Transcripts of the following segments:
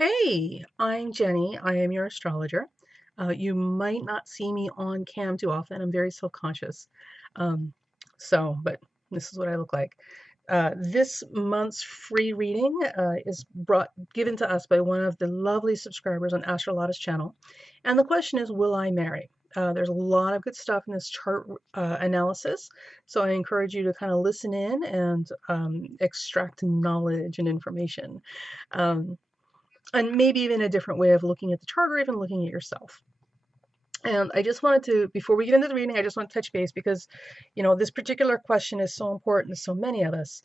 Hey, I'm Jenny. I am your astrologer. You might not see me on cam too often. I'm very self-conscious. Um, but this is what I look like. This month's free reading is given to us by one of the lovely subscribers on Astrolada's channel. And the question is, will I marry? There's a lot of good stuff in this chart analysis, so I encourage you to kind of listen in and extract knowledge and information. Um, and maybe even a different way of looking at the chart or even looking at yourself. And I just wanted to, before we get into the reading, I just want to touch base because, this particular question is so important to so many of us.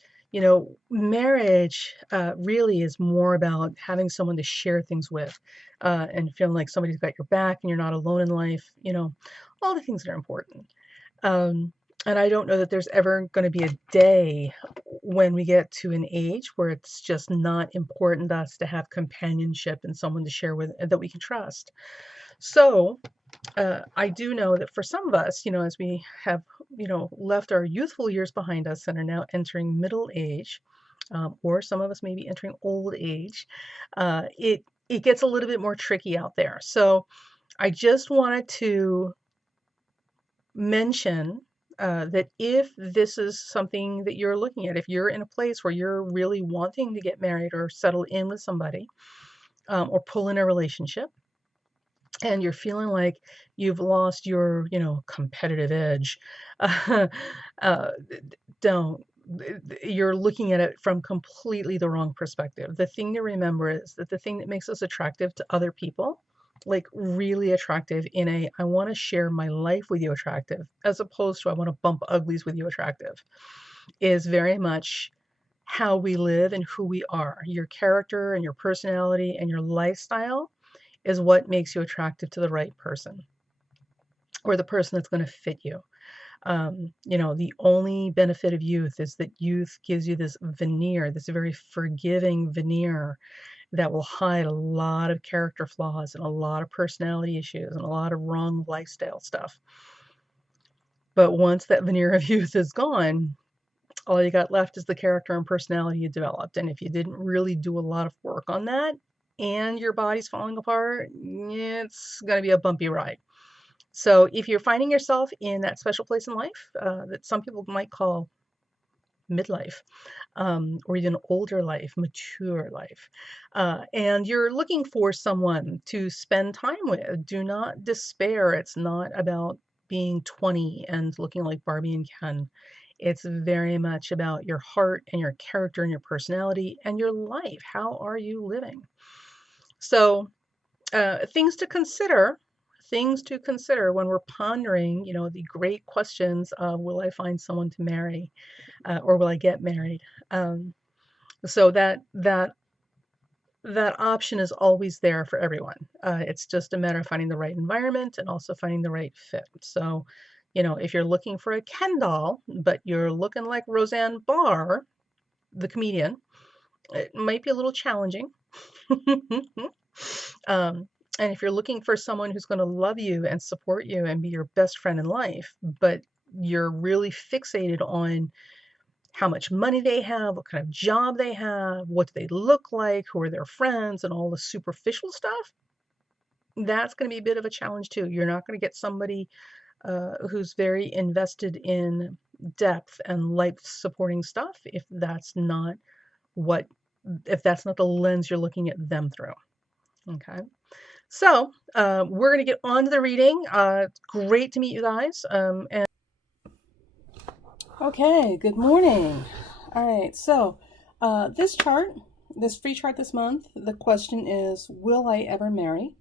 Marriage really is more about having someone to share things with and feeling like somebody's got your back and you're not alone in life, all the things that are important. Um, and I don't know that there's ever going to be a day when we get to an age where it's just not important to us to have companionship and someone to share with that we can trust. So I do know that for some of us, as we have, left our youthful years behind us and are now entering middle age, or some of us may be entering old age, it gets a little bit more tricky out there. So I just wanted to mention that if this is something that you're looking at, if you're in a place where you're really wanting to get married or settle in with somebody, or pull in a relationship, and you're feeling like you've lost your, competitive edge, uh, don't. You're looking at it from completely the wrong perspective. The thing to remember is that the thing that makes us attractive to other people, like really attractive in a I want to share my life with you attractive, as opposed to I want to bump uglies with you attractive, is very much how we live and who we are. Your character and your personality and your lifestyle is what makes you attractive to the right person or the person that's going to fit you. The only benefit of youth is that youth gives you this veneer, this very forgiving veneer that will hide a lot of character flaws and a lot of personality issues and a lot of wrong lifestyle stuff. But once that veneer of youth is gone, all you got left is the character and personality you developed. And if you didn't really do a lot of work on that and your body's falling apart, it's going to be a bumpy ride. So if you're finding yourself in that special place in life that some people might call midlife, or even older life, mature life, and you're looking for someone to spend time with, do not despair. It's not about being 20 and looking like Barbie and Ken. It's very much about your heart and your character and your personality and your life. How are you living? So things to consider, when we're pondering, the great questions of will I find someone to marry, or will I get married? Um, so that option is always there for everyone. It's just a matter of finding the right environment and also finding the right fit. So, if you're looking for a Ken doll, but you're looking like Roseanne Barr, the comedian, it might be a little challenging. Um, and if you're looking for someone who's going to love you and support you and be your best friend in life, but you're really fixated on how much money they have, what kind of job they have, what do they look like, who are their friends, and all the superficial stuff, that's going to be a bit of a challenge too. You're not going to get somebody who's very invested in depth and life supporting stuff what if that's not the lens you're looking at them through. Okay. So we're going to get on to the reading. It's great to meet you guys. Okay, good morning. All right, so this free chart this month, the question is, will I ever marry?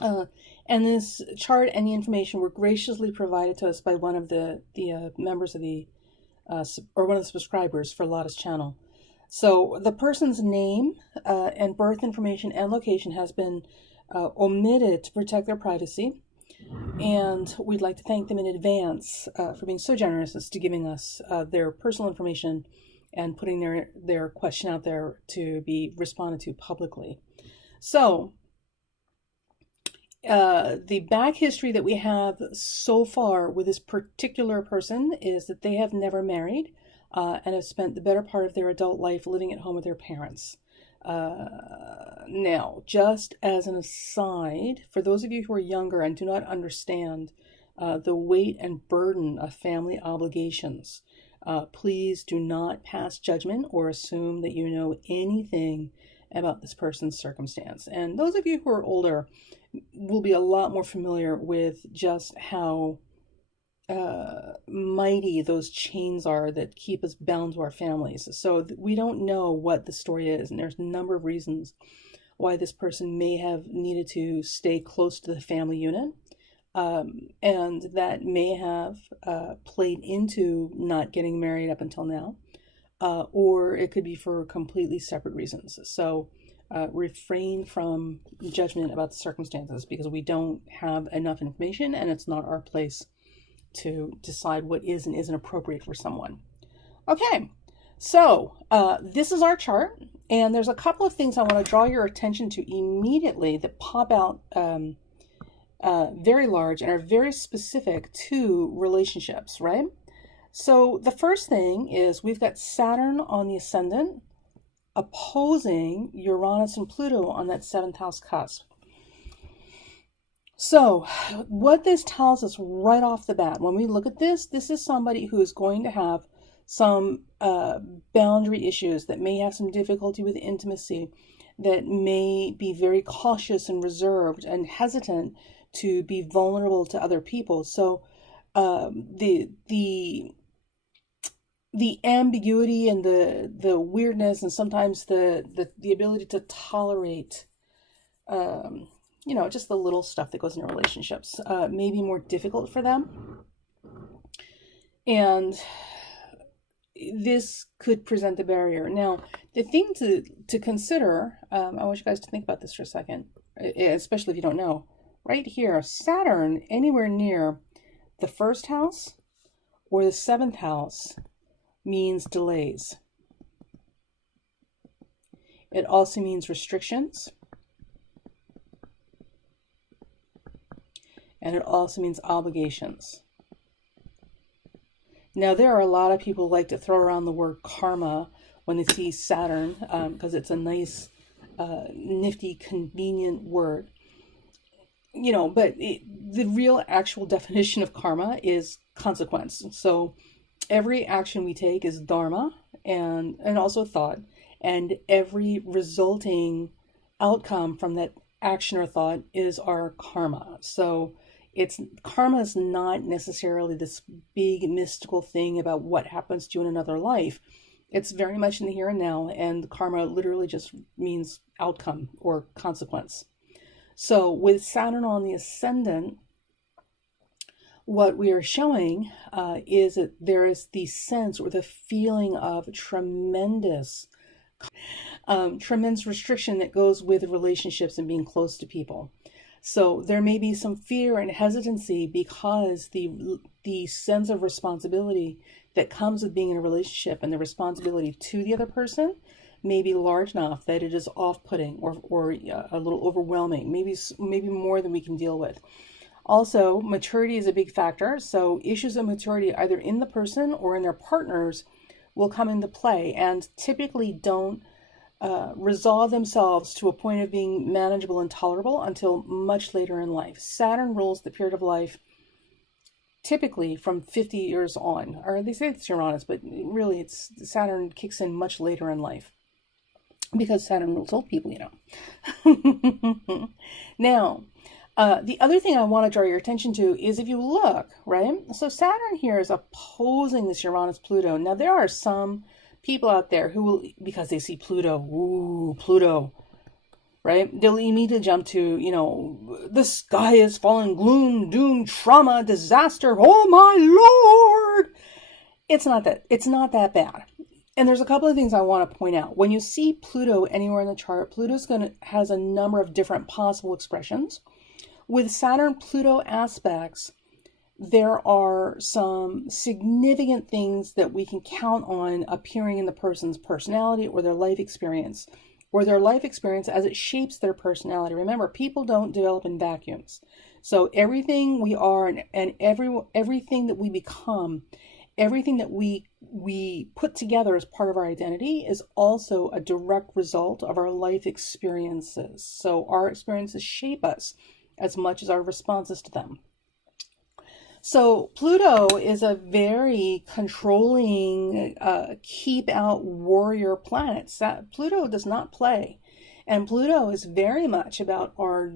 And this chart and the information were graciously provided to us by one of the members of or one of the subscribers for Lotta's channel. So the person's name and birth information and location has been omitted to protect their privacy. And we'd like to thank them in advance for being so generous as to giving us their personal information and putting their question out there to be responded to publicly. So the back history that we have so far with this particular person is that they have never married and have spent the better part of their adult life living at home with their parents. Now, just as an aside, for those of you who are younger and do not understand the weight and burden of family obligations, please do not pass judgment or assume that you know anything about this person's circumstance. And those of you who are older will be a lot more familiar with just how mighty those chains are that keep us bound to our families. So we don't know what the story is, and there's a number of reasons why this person may have needed to stay close to the family unit. And that may have played into not getting married up until now, or it could be for completely separate reasons. So refrain from judgment about the circumstances because we don't have enough information and it's not our place to decide what is and isn't appropriate for someone. Okay, so this is our chart, and there's a couple of things I want to draw your attention to immediately that pop out very large and are very specific to relationships, right? So the first thing is we've got Saturn on the ascendant opposing Uranus and Pluto on that 7th house cusp. So what this tells us right off the bat, when we look at this, this is somebody who is going to have some boundary issues, that may have some difficulty with intimacy, that may be very cautious and reserved and hesitant to be vulnerable to other people. So the ambiguity and the weirdness and sometimes the ability to tolerate just the little stuff that goes into relationships may be more difficult for them. And this could present a barrier. Now, the thing to consider, I want you guys to think about this for a second, especially if you don't know. Right here, Saturn anywhere near the 1st house or the 7th house means delays. It also means restrictions. And it also means obligations. Now, there are a lot of people who like to throw around the word karma when they see Saturn because it's a nice, nifty, convenient word. But the real actual definition of karma is consequence. So every action we take is dharma and also thought, and every resulting outcome from that action or thought is our karma. So karma is not necessarily this big mystical thing about what happens to you in another life. It's very much in the here and now, and karma literally just means outcome or consequence. So with Saturn on the ascendant, what we are showing is that there is the sense or the feeling of tremendous restriction that goes with relationships and being close to people. So there may be some fear and hesitancy because the sense of responsibility that comes with being in a relationship and the responsibility to the other person may be large enough that it is off-putting or a little overwhelming, maybe more than we can deal with. Also, maturity is a big factor. So issues of maturity either in the person or in their partners will come into play and typically don't resolve themselves to a point of being manageable and tolerable until much later in life. Saturn rules the period of life typically from 50 years on, or they say it's Uranus, but really Saturn kicks in much later in life because Saturn rules old people, Now, the other thing I want to draw your attention to is if you look, right? So Saturn here is opposing this Uranus-Pluto. Now, there are some people out there who will, because they see Pluto, right? They'll immediately jump to, the sky is falling, gloom, doom, trauma, disaster. Oh my Lord! It's not that bad. And there's a couple of things I want to point out. When you see Pluto anywhere in the chart, Pluto's has a number of different possible expressions. With Saturn-Pluto aspects, there are some significant things that we can count on appearing in the person's personality or their life experience as it shapes their personality. Remember, people don't develop in vacuums. So everything we are and everything that we become everything that we put together as part of our identity is also a direct result of our life experiences. So our experiences shape us as much as our responses to them. So Pluto is a very controlling, keep out warrior planet. Pluto does not play. And Pluto is very much about our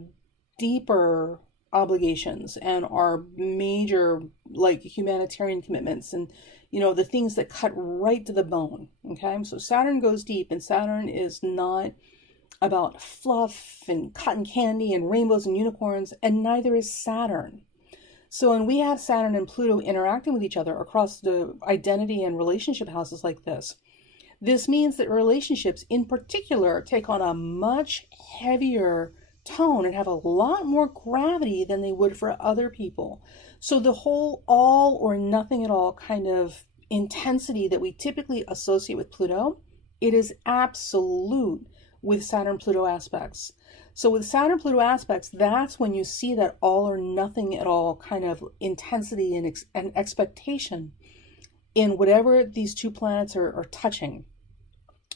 deeper obligations and our major, like, humanitarian commitments, and the things that cut right to the bone. Okay, so Saturn goes deep, and Saturn is not about fluff and cotton candy and rainbows and unicorns, and neither is Saturn. So when we have Saturn and Pluto interacting with each other across the identity and relationship houses like this means that relationships in particular take on a much heavier tone and have a lot more gravity than they would for other people. So the whole all or nothing at all kind of intensity that we typically associate with Pluto, it is absolute with Saturn-Pluto aspects. So with Saturn-Pluto aspects, that's when you see that all or nothing at all kind of intensity and expectation in whatever these two planets are touching.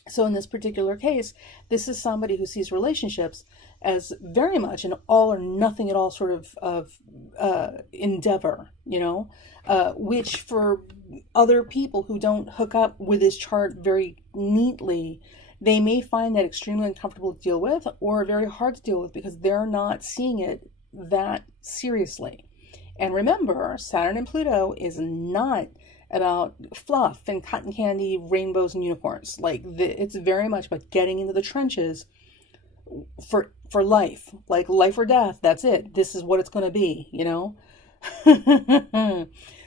So in this particular case, this is somebody who sees relationships as very much an all or nothing at all sort of endeavor, which for other people who don't hook up with this chart very neatly, they may find that extremely uncomfortable to deal with or very hard to deal with because they're not seeing it that seriously. And remember, Saturn and Pluto is not about fluff and cotton candy, rainbows and unicorns. It's very much about getting into the trenches for life, like life or death. That's it. This is what it's going to be,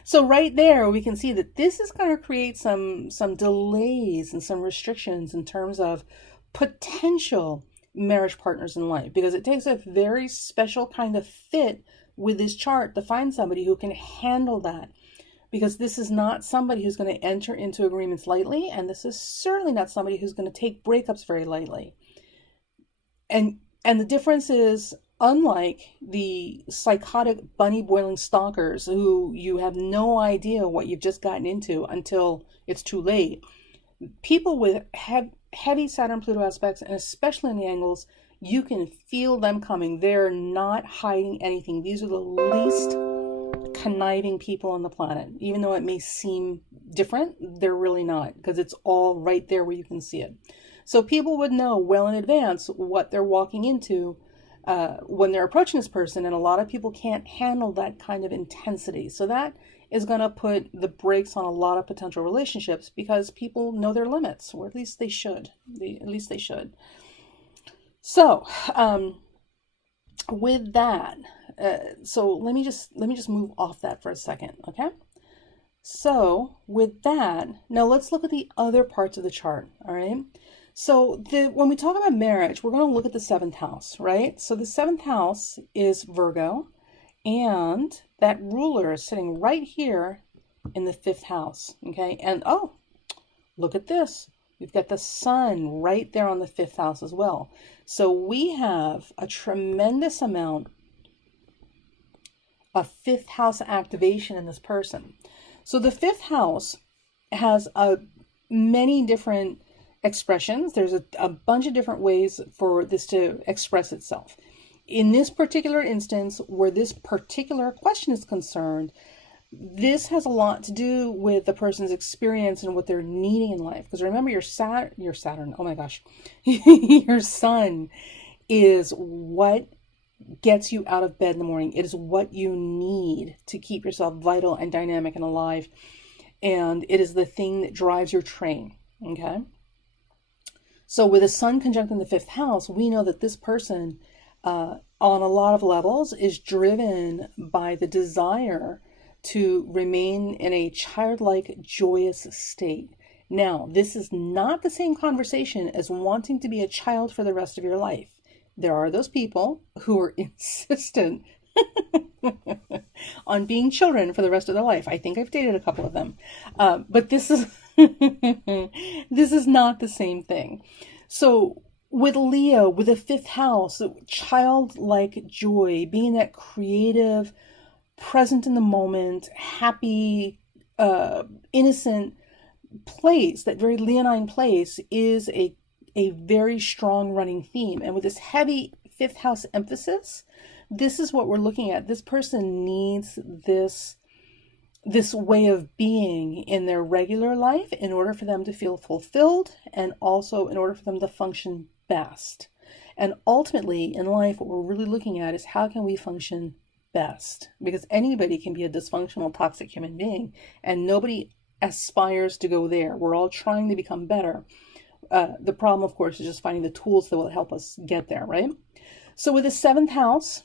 So right there, we can see that this is going to create some delays and some restrictions in terms of potential marriage partners in life, because it takes a very special kind of fit with this chart to find somebody who can handle that. Because this is not somebody who's going to enter into agreements lightly, and this is certainly not somebody who's going to take breakups very lightly. And the difference is, unlike the psychotic bunny boiling stalkers who you have no idea what you've just gotten into until it's too late, people with heavy Saturn-Pluto aspects, and especially in the angles, you can feel them coming. They're not hiding anything. These are the least conniving people on the planet. Even though it may seem different, they're really not, because it's all right there where you can see it. So people would know well in advance what they're walking into when they're approaching this person, and a lot of people can't handle that kind of intensity. So that is going to put the brakes on a lot of potential relationships, because people know their limits, or at least they should. So with that, so let me just move off that for a second, okay? So with that, now let's look at the other parts of the chart, all right? So when we talk about marriage, we're going to look at the 7th house, right? So the 7th house is Virgo, and that ruler is sitting right here in the 5th house, okay? And oh, look at this. We've got the sun right there on the 5th house as well. So we have a tremendous amount of 5th house activation in this person. So the 5th house has many different expressions. There's a bunch of different ways for this to express itself. In this particular instance, where this particular question is concerned, this has a lot to do with the person's experience and what they're needing in life. Because remember, your Saturn, oh my gosh, your sun is what gets you out of bed in the morning. It is what you need to keep yourself vital and dynamic and alive. And it is the thing that drives your train, okay? So with the sun conjunct in the 5th house, we know that this person, on a lot of levels, is driven by the desire to remain in a childlike, joyous state. Now, this is not the same conversation as wanting to be a child for the rest of your life. There are those people who are insistent on being children for the rest of their life. I think I've dated a couple of them. But this is this is not the same thing. So with Leo, with the 5th house, childlike joy, being that creative, present in the moment, happy, innocent place, that very leonine place, is a very strong running theme. And with this heavy fifth house emphasis, this is what we're looking at. This person needs this way of being in their regular life in order for them to feel fulfilled, and also in order for them to function best. And ultimately in life, what we're really looking at is how can we function best? Because anybody can be a dysfunctional, toxic human being, and nobody aspires to go there. We're all trying to become better. The problem, of course, is just finding the tools that will help us get there, right? So with the seventh house,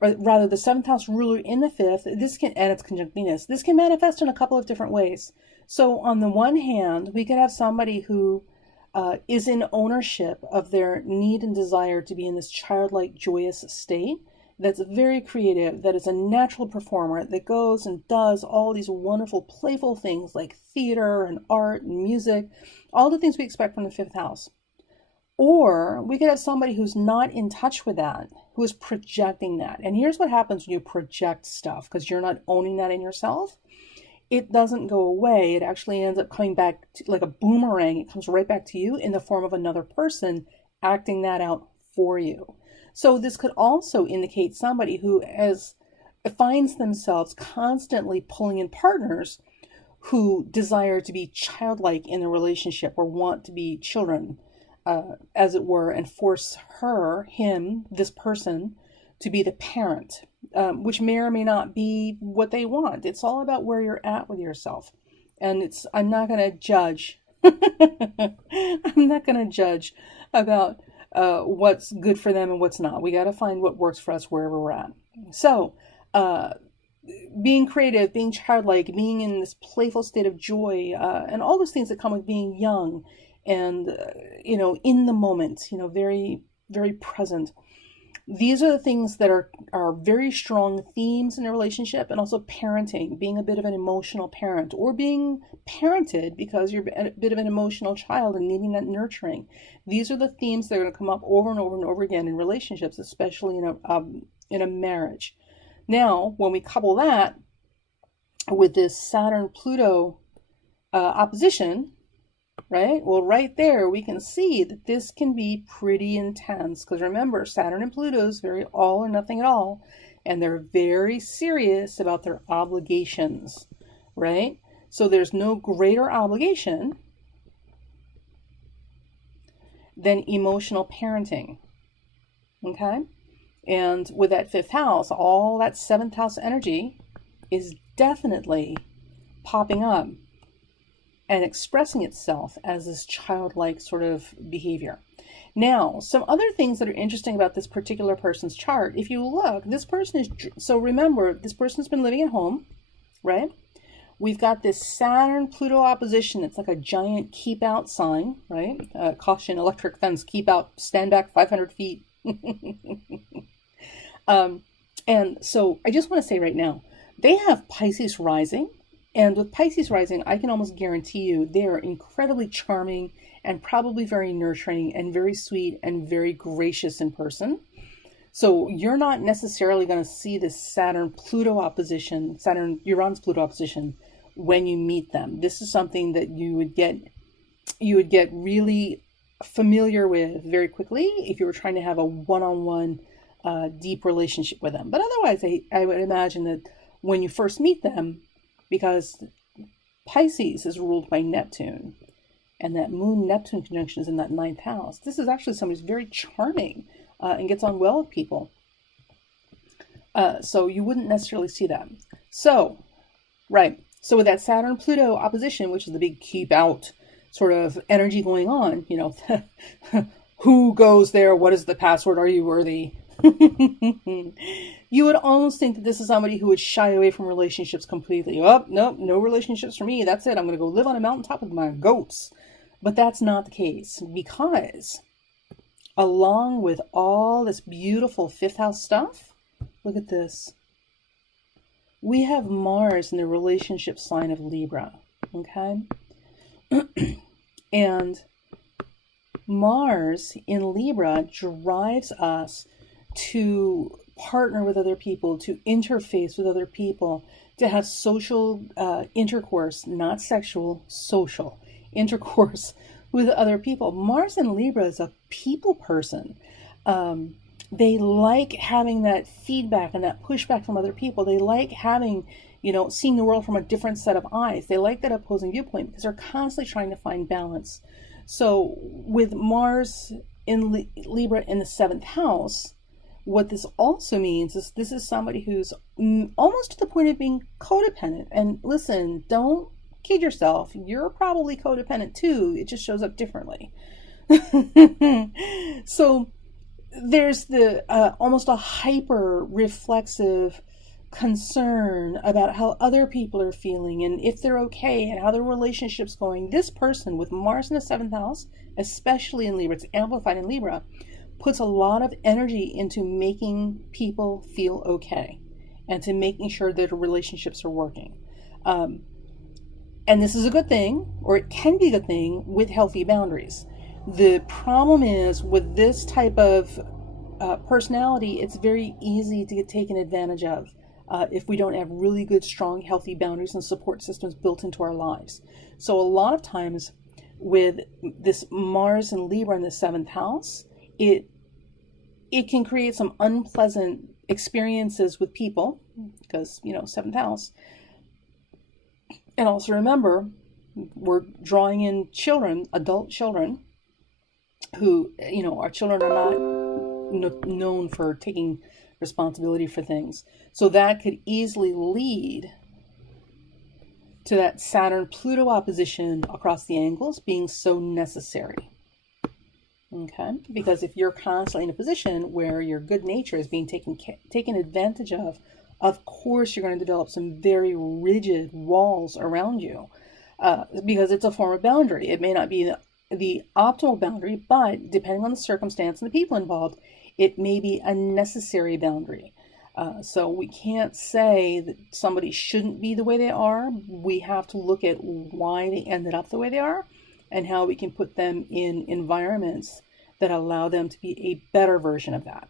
or rather the seventh house ruler in the fifth, this can, and it's conjunct Venus, this can manifest in a couple of different ways. So on the one hand, we could have somebody who is in ownership of their need and desire to be in this childlike, joyous state, that's very creative, that is a natural performer, that goes and does all these wonderful, playful things like theater and art and music, all the things we expect from the fifth house. Or we could have somebody who's not in touch with that, who is projecting that. And here's what happens when you project stuff, because you're not owning that in yourself. It doesn't go away. It actually ends up coming back like a boomerang. It comes right back to you in the form of another person acting that out for you. So this could also indicate somebody who finds themselves constantly pulling in partners who desire to be childlike in the relationship, or want to be children, as it were, and force him, this person, to be the parent, which may or may not be what they want. It's all about where you're at with yourself. And I'm not going to judge. I'm not going to judge about what's good for them and what's not. We got to find what works for us wherever we're at. So, being creative, being childlike, being in this playful state of joy, and all those things that come with being young and, in the moment, very, very present. These are the things that are very strong themes in a relationship. And also parenting, being a bit of an emotional parent, or being parented because you're a bit of an emotional child and needing that nurturing. These are the themes that are going to come up over and over and over again in relationships, especially in a marriage. Now, when we couple that with this Saturn-Pluto opposition, right? Well, right there, we can see that this can be pretty intense, because remember, Saturn and Pluto is very all or nothing at all, and they're very serious about their obligations, right? So there's no greater obligation than emotional parenting, okay? And with that fifth house, all that seventh house energy is definitely popping up and expressing itself as this childlike sort of behavior. Now, some other things that are interesting about this particular person's chart, if you look, this person is, so remember, this person's been living at home, right? We've got this Saturn-Pluto opposition. It's like a giant keep out sign, right? Caution, electric fence, keep out, stand back 500 feet. And so I just want to say right now, they have Pisces rising. And with Pisces rising, I can almost guarantee you they are incredibly charming and probably very nurturing and very sweet and very gracious in person. So you're not necessarily going to see this Saturn-Pluto opposition, Saturn-Uranus Pluto opposition when you meet them. This is something that you would get really familiar with very quickly if you were trying to have a one-on-one deep relationship with them. But otherwise, I would imagine that when you first meet them, because Pisces is ruled by Neptune, and that Moon-Neptune conjunction is in that ninth house, this is actually somebody who's very charming and gets on well with people. So you wouldn't necessarily see that. So, right. So with that Saturn-Pluto opposition, which is the big keep out sort of energy going on, who goes there? What is the password? Are you worthy? You would almost think that this is somebody who would shy away from relationships completely. Oh, nope, no relationships for me. That's it. I'm going to go live on a mountaintop with my goats. But that's not the case, because along with all this beautiful fifth house stuff, look at this. We have Mars in the relationship sign of Libra, okay? And Mars in Libra drives us to partner with other people, to interface with other people, to have social intercourse, not sexual, social intercourse with other people. Mars in Libra is a people person. They like having that feedback and that pushback from other people. They like having, seeing the world from a different set of eyes. They like that opposing viewpoint because they're constantly trying to find balance. So with Mars in Libra in the 7th house, what this also means is this is somebody who's almost to the point of being codependent. And listen, don't kid yourself. You're probably codependent too. It just shows up differently. So there's the almost a hyper reflexive concern about how other people are feeling and if they're okay and how their relationship's going. This person with Mars in the 7th house, especially in Libra, it's amplified in Libra, puts a lot of energy into making people feel okay and to making sure that relationships are working. And this is a good thing, or it can be a good thing, with healthy boundaries. The problem is with this type of personality, it's very easy to get taken advantage of if we don't have really good, strong, healthy boundaries and support systems built into our lives. So a lot of times with this Mars and Libra in the 7th house, it can create some unpleasant experiences with people because, 7th house. And also remember, we're drawing in children, adult children, who, our children are not known for taking responsibility for things. So that could easily lead to that Saturn-Pluto opposition across the angles being so necessary. Okay? Because if you're constantly in a position where your good nature is being taken advantage of course you're going to develop some very rigid walls around you because it's a form of boundary. It may not be the optimal boundary, but depending on the circumstance and the people involved, it may be a necessary boundary. So we can't say that somebody shouldn't be the way they are. We have to look at why they ended up the way they are and how we can put them in environments that allow them to be a better version of that.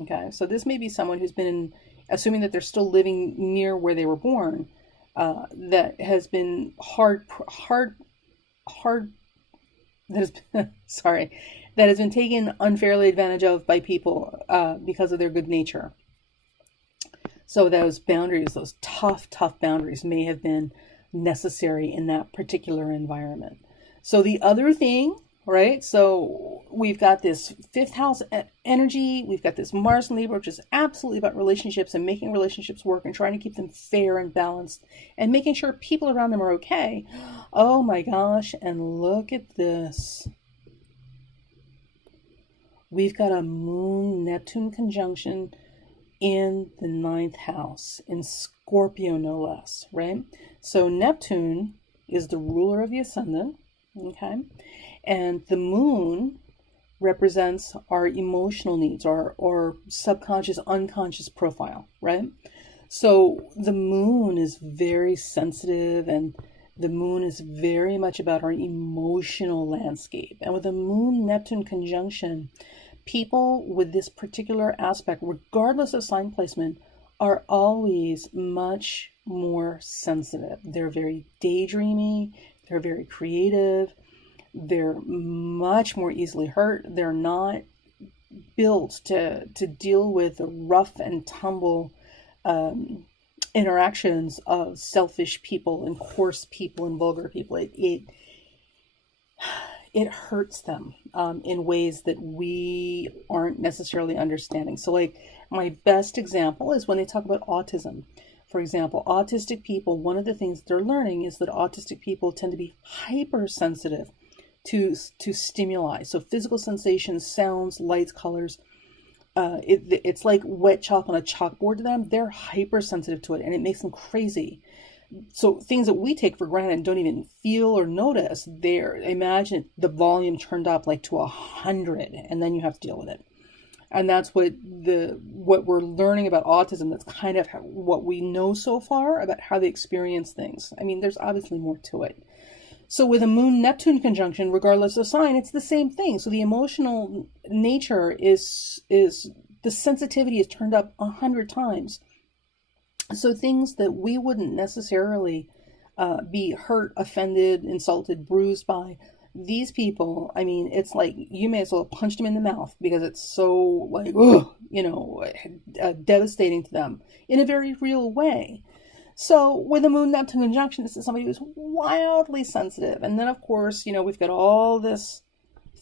Okay, so this may be someone who's been assuming that they're still living near where they were born, that has been that has been taken unfairly advantage of by people because of their good nature. So those boundaries, those tough boundaries may have been necessary in that particular environment. So the other thing, right? So we've got this 5th house energy. We've got this Mars in Libra, which is absolutely about relationships and making relationships work and trying to keep them fair and balanced and making sure people around them are okay. Oh my gosh. And look at this. We've got a Moon-Neptune conjunction in the 9th house, in Scorpio no less, right? So Neptune is the ruler of the ascendant, okay? And the moon represents our emotional needs, our subconscious, unconscious profile, right? So the moon is very sensitive and the moon is very much about our emotional landscape. And with a Moon-Neptune conjunction, people with this particular aspect, regardless of sign placement, are always much more sensitive. They're very daydreamy, they're very creative, they're much more easily hurt. They're not built to deal with the rough and tumble interactions of selfish people and coarse people and vulgar people. It hurts them in ways that we aren't necessarily understanding. So like my best example is when they talk about autism. For example, autistic people, one of the things they're learning is that autistic people tend to be hypersensitive to stimuli. So physical sensations, sounds, lights, colors. It's like wet chalk on a chalkboard to them. They're hypersensitive to it and it makes them crazy. So things that we take for granted and don't even feel or notice, imagine the volume turned up like to 100 and then you have to deal with it. And that's what we're learning about autism. That's kind of what we know so far about how they experience things. I mean, there's obviously more to it. So with a Moon-Neptune conjunction, regardless of sign, it's the same thing. So the emotional nature is The sensitivity is turned up 100 times. So things that we wouldn't necessarily be hurt, offended, insulted, bruised by, these people, I mean, it's like you may as well punch them in the mouth because it's so like, ugh, devastating to them in a very real way. So with a Moon Neptune conjunction, this is somebody who's wildly sensitive. And then, of course, we've got all this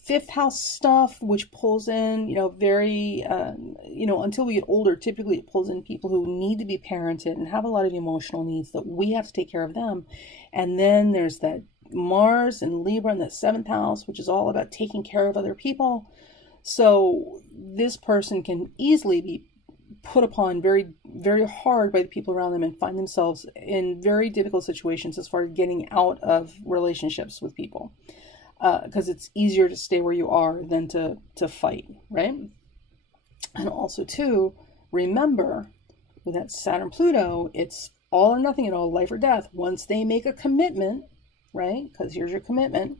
fifth house stuff, which pulls in, very, until we get older, typically it pulls in people who need to be parented and have a lot of emotional needs that we have to take care of them. And then there's that Mars and Libra in the seventh house, which is all about taking care of other people. So this person can easily be put upon very, very hard by the people around them and find themselves in very difficult situations as far as getting out of relationships with people. Because it's easier to stay where you are than to fight, right? And also, too, remember, with that Saturn-Pluto, it's all or nothing at all, life or death. Once they make a commitment, right? Because here's your commitment,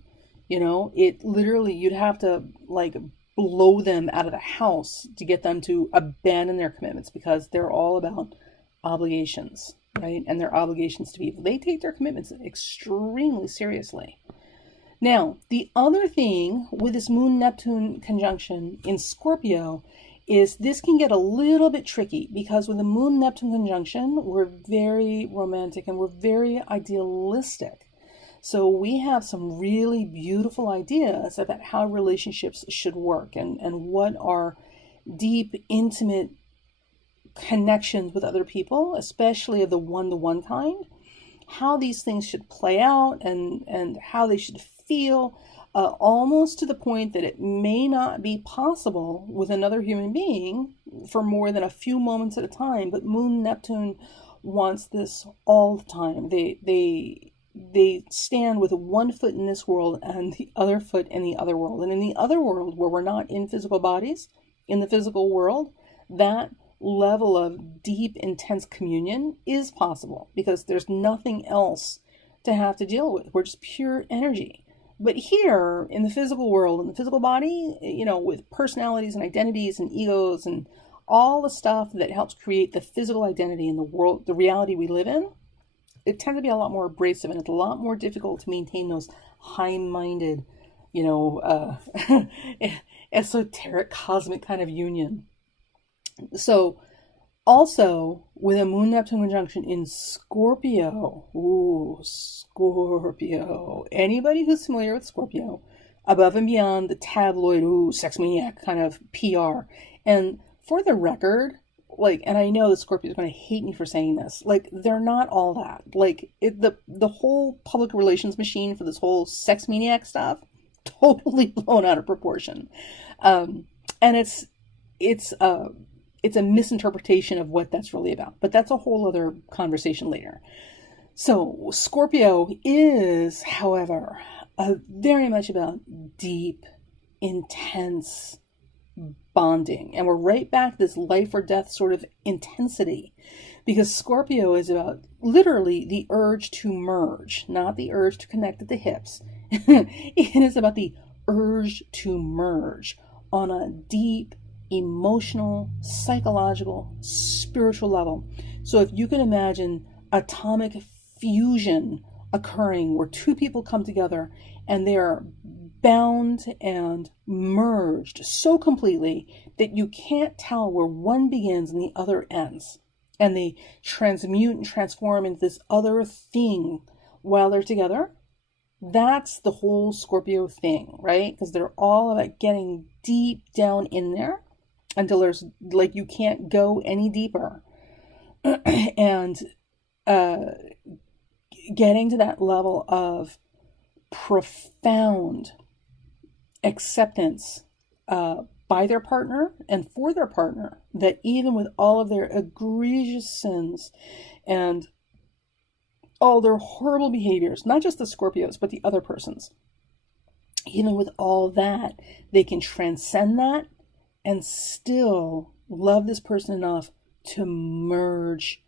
it literally, you'd have to, like, blow them out of the house to get them to abandon their commitments because they're all about obligations, right? And their obligations to people. They take their commitments extremely seriously. Now, the other thing with this Moon-Neptune conjunction in Scorpio is this can get a little bit tricky because with a Moon-Neptune conjunction, we're very romantic and we're very idealistic. So we have some really beautiful ideas about how relationships should work and what are deep, intimate connections with other people, especially of the one-to-one kind, how these things should play out and how they should feel, almost to the point that it may not be possible with another human being for more than a few moments at a time. But Moon Neptune wants this all the time. They stand with one foot in this world and the other foot in the other world. And in the other world, where we're not in physical bodies, in the physical world, that level of deep, intense communion is possible because there's nothing else to have to deal with. We're just pure energy. But here in the physical world, in the physical body, with personalities and identities and egos and all the stuff that helps create the physical identity in the world, the reality we live in, it tends to be a lot more abrasive and it's a lot more difficult to maintain those high-minded, esoteric, cosmic kind of union. So also with a Moon-Neptune conjunction in Scorpio, Scorpio, anybody who's familiar with Scorpio, above and beyond the tabloid, sex maniac kind of PR. And for the record, and I know the Scorpio's going to hate me for saying this, they're not all that. The whole public relations machine for this whole sex maniac stuff, totally blown out of proportion. And it's a misinterpretation of what that's really about. But that's a whole other conversation later. So Scorpio is, however, very much about deep, intense bonding. And we're right back to this life or death sort of intensity. Because Scorpio is about literally the urge to merge, not the urge to connect at the hips. It is about the urge to merge on a deep, emotional, psychological, spiritual level. So if you can imagine atomic fusion occurring where two people come together and they are bound and merged so completely that you can't tell where one begins and the other ends. And they transmute and transform into this other thing while they're together. That's the whole Scorpio thing, right? Because they're all about getting deep down in there until there's you can't go any deeper. And getting to that level of profound acceptance by their partner and for their partner, that even with all of their egregious sins and all their horrible behaviors, not just the Scorpios, but the other persons, even with all that, they can transcend that and still love this person enough to merge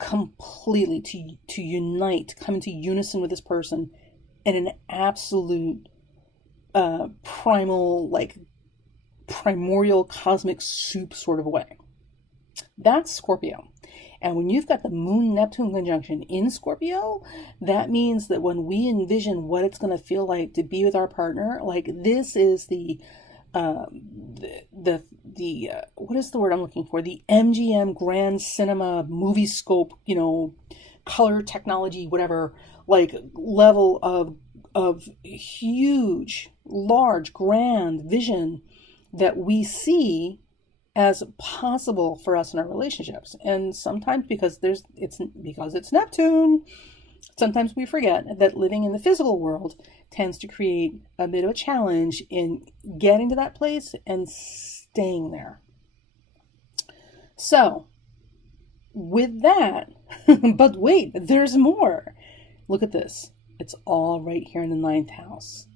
completely, to unite, come into unison with this person in an absolute primal, primordial cosmic soup sort of way. That's Scorpio. And when you've got the Moon-Neptune conjunction in Scorpio, that means that when we envision what it's going to feel like to be with our partner, like this is what is the word I'm looking for? The MGM Grand Cinema movie scope, color technology, whatever, like level of huge, large, grand vision that we see as possible for us in our relationships. And sometimes because it's Neptune, sometimes we forget that living in the physical world tends to create a bit of a challenge in getting to that place and staying there. So with that, but wait, there's more. Look at this. It's all right here in the 9th house.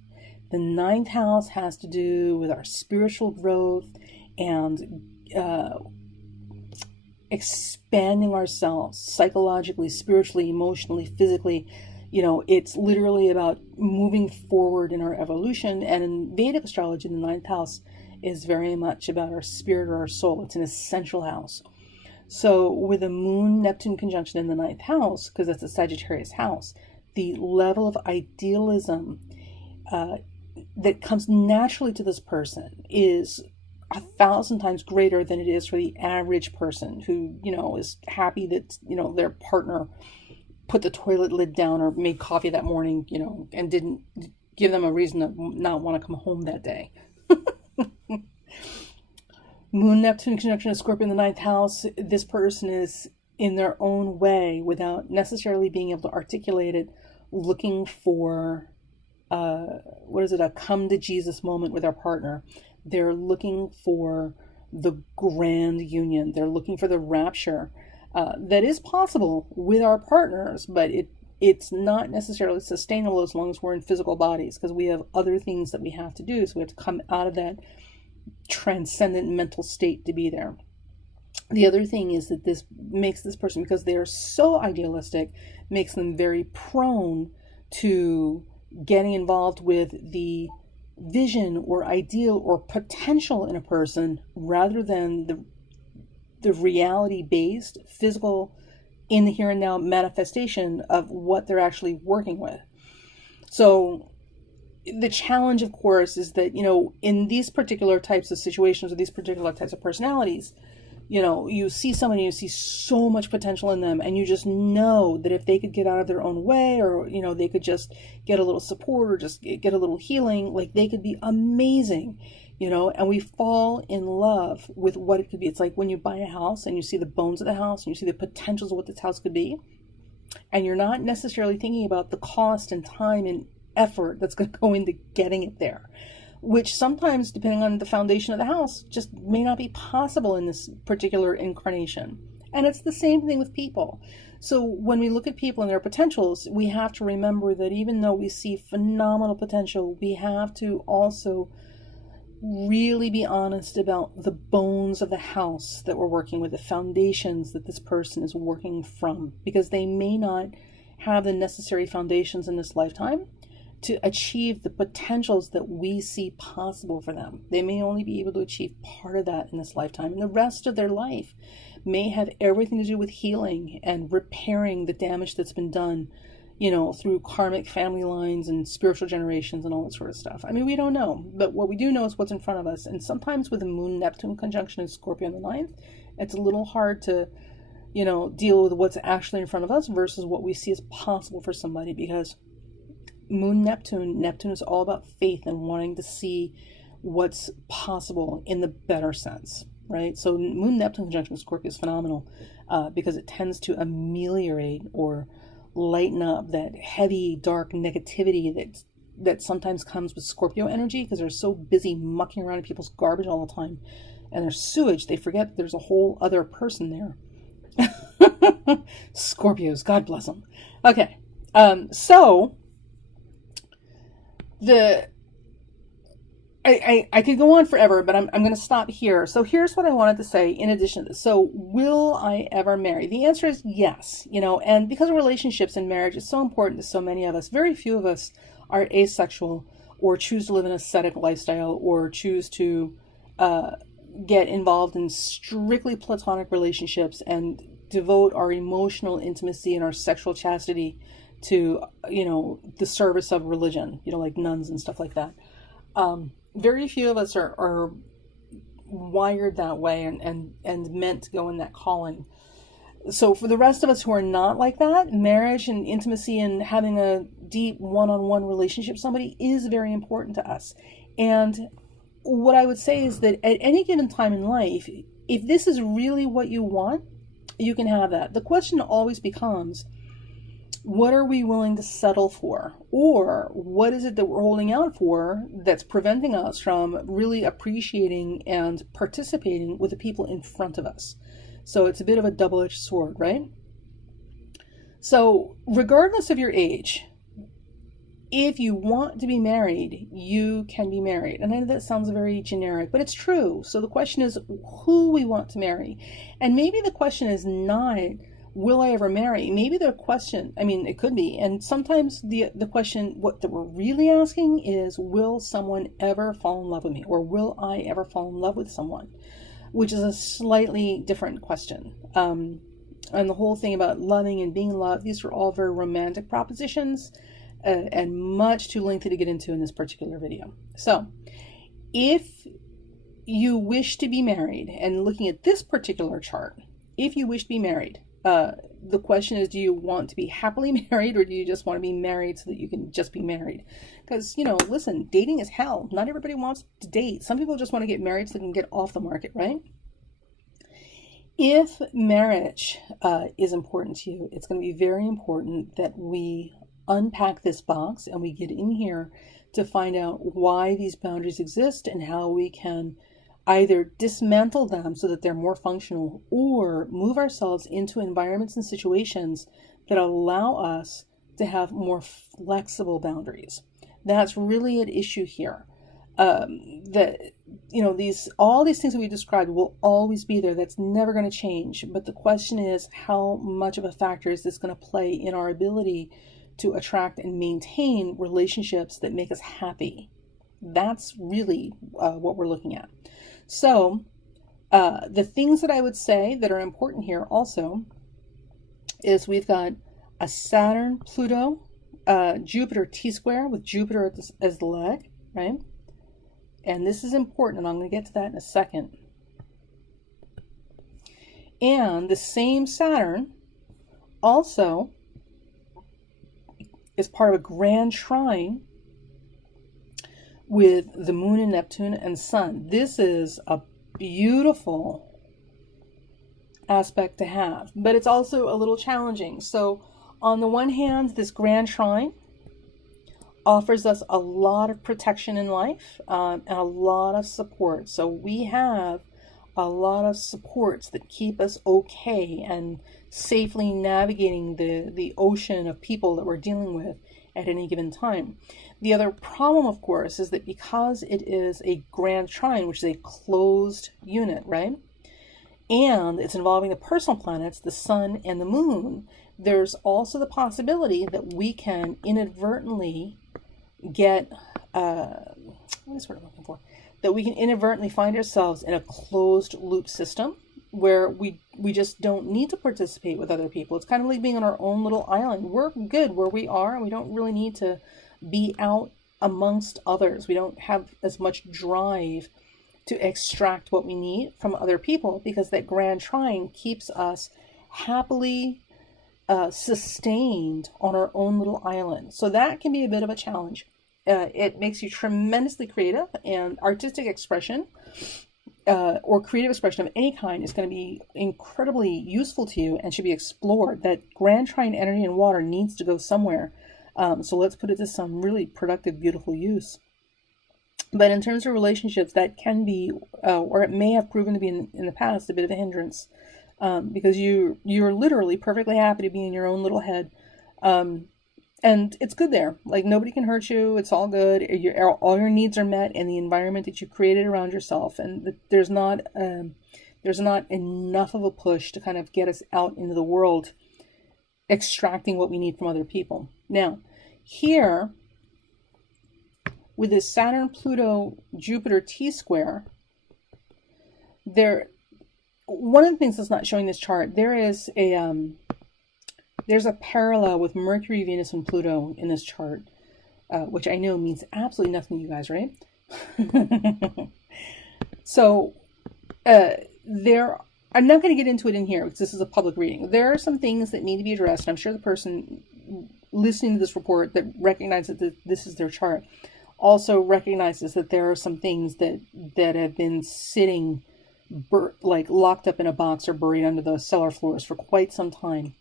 The 9th house has to do with our spiritual growth and expanding ourselves psychologically, spiritually, emotionally, physically. It's literally about moving forward in our evolution. And in Vedic astrology, the 9th house is very much about our spirit or our soul. It's an essential house. So with a Moon-Neptune conjunction in the 9th house, because it's a Sagittarius house, the level of idealism that comes naturally to this person is 1,000 times greater than it is for the average person who, is happy that, their partner put the toilet lid down or made coffee that morning, and didn't give them a reason to not want to come home that day. Moon-Neptune conjunction of Scorpio in the 9th house, this person is in their own way, without necessarily being able to articulate it, looking for, a come to Jesus moment with our partner. They're looking for the grand union. They're looking for the rapture that is possible with our partners, but it's not necessarily sustainable as long as we're in physical bodies, because we have other things that we have to do. So we have to come out of that transcendent mental state to be there. The other thing is that this makes this person, because they are so idealistic, makes them very prone to getting involved with the vision or ideal or potential in a person rather than the reality-based, physical, in the here and now manifestation of what they're actually working with. So the challenge, of course, is that, in these particular types of situations or these particular types of personalities, you see somebody, you see so much potential in them, and you just know that if they could get out of their own way, or, they could just get a little support or just get a little healing, like they could be amazing, and we fall in love with what it could be. It's like when you buy a house and you see the bones of the house and you see the potentials of what this house could be, and you're not necessarily thinking about the cost and time and effort that's going to go into getting it there, which sometimes, depending on the foundation of the house, just may not be possible in this particular incarnation. And it's the same thing with people. So when we look at people and their potentials, we have to remember that even though we see phenomenal potential, we have to also really be honest about the bones of the house that we're working with, the foundations that this person is working from, because they may not have the necessary foundations in this lifetime to achieve the potentials that we see possible for them. They may only be able to achieve part of that in this lifetime, and the rest of their life may have everything to do with healing and repairing the damage that's been done, through karmic family lines and spiritual generations and all that sort of stuff. I mean, we don't know, but what we do know is what's in front of us. And sometimes with the Moon-Neptune conjunction in Scorpio on the 9th, it's a little hard to, deal with what's actually in front of us versus what we see as possible for somebody, because Neptune is all about faith and wanting to see what's possible in the better sense, right? So Moon-Neptune conjunction with Scorpio is phenomenal because it tends to ameliorate or lighten up that heavy, dark negativity that sometimes comes with Scorpio energy, because they're so busy mucking around in people's garbage all the time and their sewage, they forget there's a whole other person there. Scorpios, God bless them. Okay, so I could go on forever, but I'm going to stop here. So here's what I wanted to say in addition to this. So will I ever marry? The answer is yes, and because relationships and marriage is so important to so many of us, very few of us are asexual or choose to live an ascetic lifestyle or choose to get involved in strictly platonic relationships and devote our emotional intimacy and our sexual chastity to, the service of religion, like nuns and stuff like that. Very few of us are wired that way and meant to go in that calling. So for the rest of us who are not like that, marriage and intimacy and having a deep one-on-one relationship with somebody is very important to us. And what I would say is that at any given time in life, if this is really what you want, you can have that. The question always becomes, what are we willing to settle for? Or what is it that we're holding out for that's preventing us from really appreciating and participating with the people in front of us? So it's a bit of a double-edged sword, right? So regardless of your age, if you want to be married, you can be married. And I know that sounds very generic, but it's true. So the question is who we want to marry. And maybe the question is not, will I ever marry? Maybe the question, it could be. And sometimes the question, what that we're really asking is, will someone ever fall in love with me? Or will I ever fall in love with someone? Which is a slightly different question. And the whole thing about loving and being loved, these are all very romantic propositions and much too lengthy to get into in this particular video. So if you wish to be married, and looking at this particular chart, if you wish to be married, the question is, do you want to be happily married, or do you just want to be married so that you can just be married? Because, listen, dating is hell. Not everybody wants to date. Some people just want to get married so they can get off the market, right? If marriage is important to you, it's going to be very important that we unpack this box and we get in here to find out why these boundaries exist and how we can either dismantle them so that they're more functional, or move ourselves into environments and situations that allow us to have more flexible boundaries. That's really an issue here. All these things that we described will always be there. That's never going to change. But the question is, how much of a factor is this going to play in our ability to attract and maintain relationships that make us happy? That's really what we're looking at. So the things that I would say that are important here also is we've got a Saturn, Pluto, Jupiter T-square with Jupiter as the leg, right? And this is important, and I'm going to get to that in a second. And the same Saturn also is part of a grand trine with the Moon and Neptune and Sun. This is a beautiful aspect to have, but it's also a little challenging. So on the one hand, this grand trine offers us a lot of protection in life and a lot of support. So we have a lot of supports that keep us okay and safely navigating the ocean of people that we're dealing with at any given time. The other problem, of course, is that because it is a grand trine, which is a closed unit, right? And it's involving the personal planets, the Sun and the Moon, there's also the possibility that we can inadvertently get, what is what I'm looking for? That we can inadvertently find ourselves in a closed loop system where we just don't need to participate with other people. It's kind of like being on our own little island. We're good where we are, and we don't really need to be out amongst others. We don't have as much drive to extract what we need from other people, because that grand trine keeps us happily sustained on our own little island. So that can be a bit of a challenge. It makes you tremendously creative, and artistic expression or creative expression of any kind is going to be incredibly useful to you and should be explored. That grand trine energy in water needs to go somewhere. So let's put it to some really productive, beautiful use. But in terms of relationships, that can be, or it may have proven to be in the past, a bit of a hindrance, because you're literally perfectly happy to be in your own little head. And it's good there. Like, nobody can hurt you. It's all good. All your needs are met in the environment that you created around yourself. And there's not enough of a push to kind of get us out into the world, extracting what we need from other people. Now, here, with this Saturn, Pluto, Jupiter T-square, there, one of the things that's not showing this chart, there's a parallel with Mercury, Venus, and Pluto in this chart, which I know means absolutely nothing to you guys, right? So I'm not going to get into it in here because this is a public reading. There are some things that need to be addressed, and I'm sure the person listening to this report that recognizes that this is their chart also recognizes that there are some things that have been sitting like locked up in a box or buried under the cellar floors for quite some time,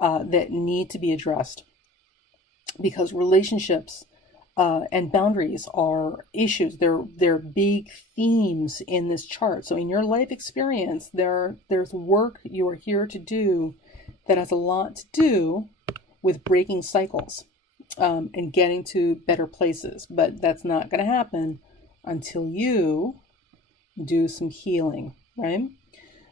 that need to be addressed, because relationships and boundaries are issues. They're big themes in this chart. So in your life experience, there's work you are here to do that has a lot to do with breaking cycles, and getting to better places. But that's not going to happen until you do some healing, right?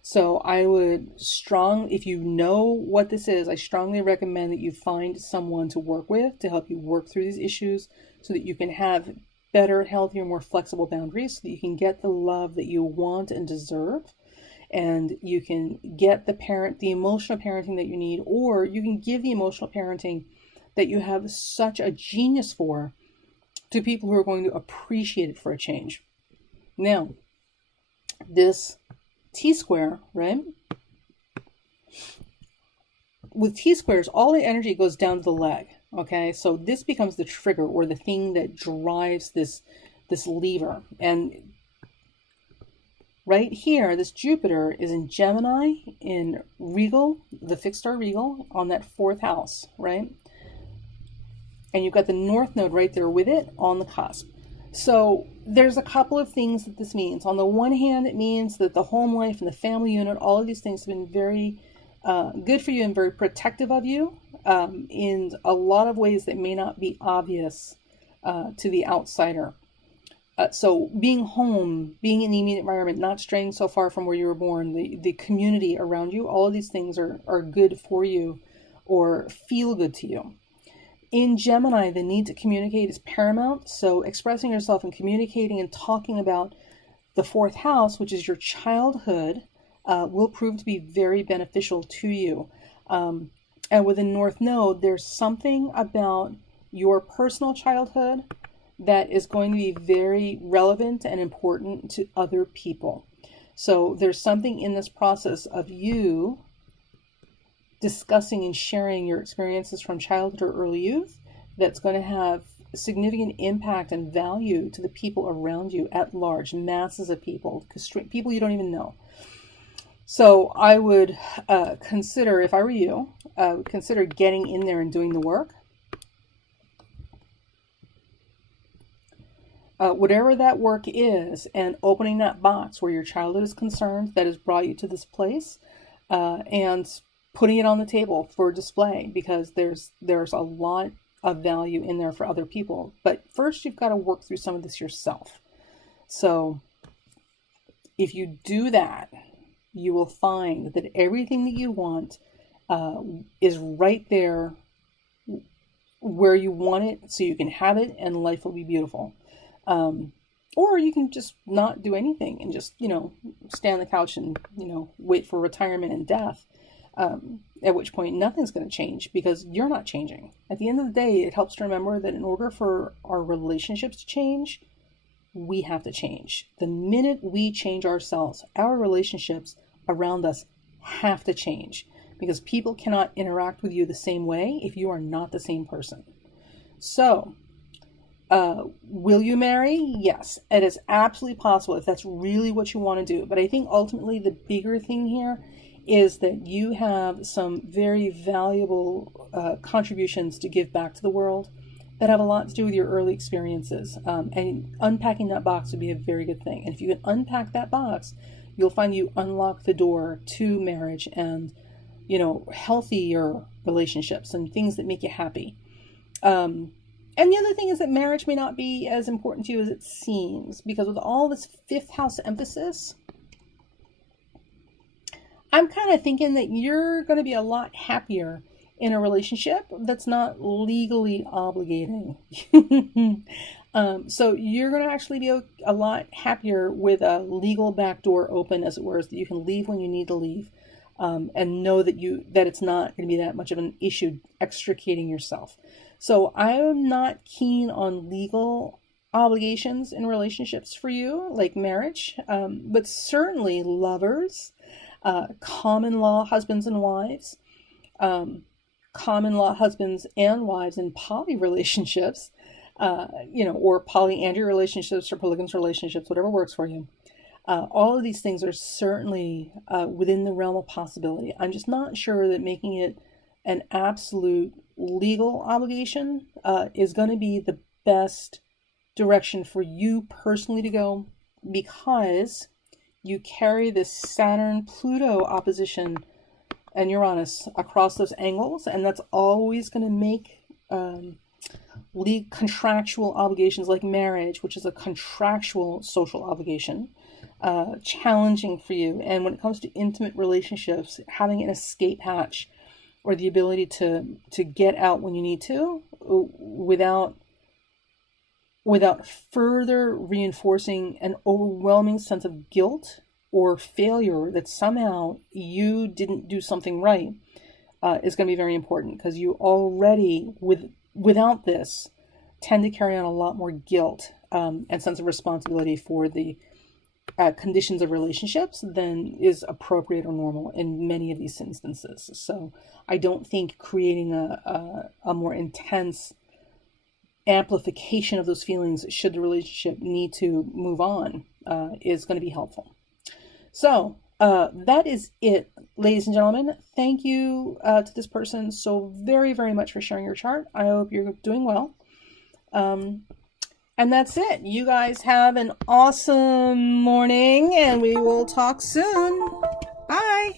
So I would if you know what this is, I strongly recommend that you find someone to work with to help you work through these issues so that you can have better, healthier, more flexible boundaries, so that you can get the love that you want and deserve, and you can get the emotional parenting that you need, or you can give the emotional parenting that you have such a genius for to people who are going to appreciate it for a change. Now, this T-square, right? With T-squares, all the energy goes down to the leg, okay? So this becomes the trigger or the thing that drives this lever. And right here, this Jupiter is in Gemini, in Regal, the fixed star Regal, on that 4th house, right? And you've got the North Node right there with it on the cusp. So there's a couple of things that this means. On the one hand, it means that the home life and the family unit, all of these things have been very good for you and very protective of you, in a lot of ways that may not be obvious to the outsider. So being home, being in the immediate environment, not straying so far from where you were born, the community around you, all of these things are good for you or feel good to you. In Gemini, the need to communicate is paramount. So expressing yourself and communicating and talking about the 4th house, which is your childhood, will prove to be very beneficial to you. And with the North Node, there's something about your personal childhood that is going to be very relevant and important to other people. So there's something in this process of you discussing and sharing your experiences from childhood or early youth that's going to have significant impact and value to the people around you at large, masses of people, people you don't even know. So I would consider, if I were you, consider getting in there and doing the work. Whatever that work is, and opening that box where your childhood is concerned that has brought you to this place, and putting it on the table for display, because there's a lot of value in there for other people. But first, you've got to work through some of this yourself. So if you do that, you will find that everything that you want is right there where you want it, so you can have it and life will be beautiful. Or you can just not do anything and just, stay on the couch and, wait for retirement and death. At which point nothing's going to change, because you're not changing. At the end of the day, it helps to remember that in order for our relationships to change, we have to change. The minute we change ourselves, our relationships around us have to change, because people cannot interact with you the same way if you are not the same person. So, will you marry? Yes, it is absolutely possible if that's really what you want to do. But I think ultimately the bigger thing here is that you have some very valuable contributions to give back to the world that have a lot to do with your early experiences. And unpacking that box would be a very good thing. And if you can unpack that box, you'll find you unlock the door to marriage and, healthier relationships and things that make you happy. And the other thing is that marriage may not be as important to you as it seems, because with all this 5th house emphasis, I'm kind of thinking that you're going to be a lot happier in a relationship that's not legally obligating. So you're going to actually be a lot happier with a legal back door open, as it were, so that you can leave when you need to leave, and know that it's not going to be that much of an issue extricating yourself. So I'm not keen on legal obligations in relationships for you, like marriage, but certainly lovers, common law husbands and wives, um, common law husbands and wives in poly relationships, or polyandry relationships or polygamous relationships, whatever works for you. All of these things are certainly within the realm of possibility. I'm just not sure that making it an absolute legal obligation is going to be the best direction for you personally to go, because you carry this Saturn Pluto opposition and Uranus across those angles, and that's always going to make contractual obligations like marriage, which is a contractual social obligation, challenging for you. And when it comes to intimate relationships, having an escape hatch or the ability to get out when you need to without further reinforcing an overwhelming sense of guilt or failure that somehow you didn't do something right, is going to be very important, because you already, without this, tend to carry on a lot more guilt and sense of responsibility for the conditions of relationships than is appropriate or normal in many of these instances. So I don't think creating a more intense amplification of those feelings, should the relationship need to move on, is going to be helpful. So that is it, ladies and gentlemen. Thank you to this person so very, very much for sharing your chart. I hope you're doing well. And that's it. You guys have an awesome morning, and we will talk soon. Bye.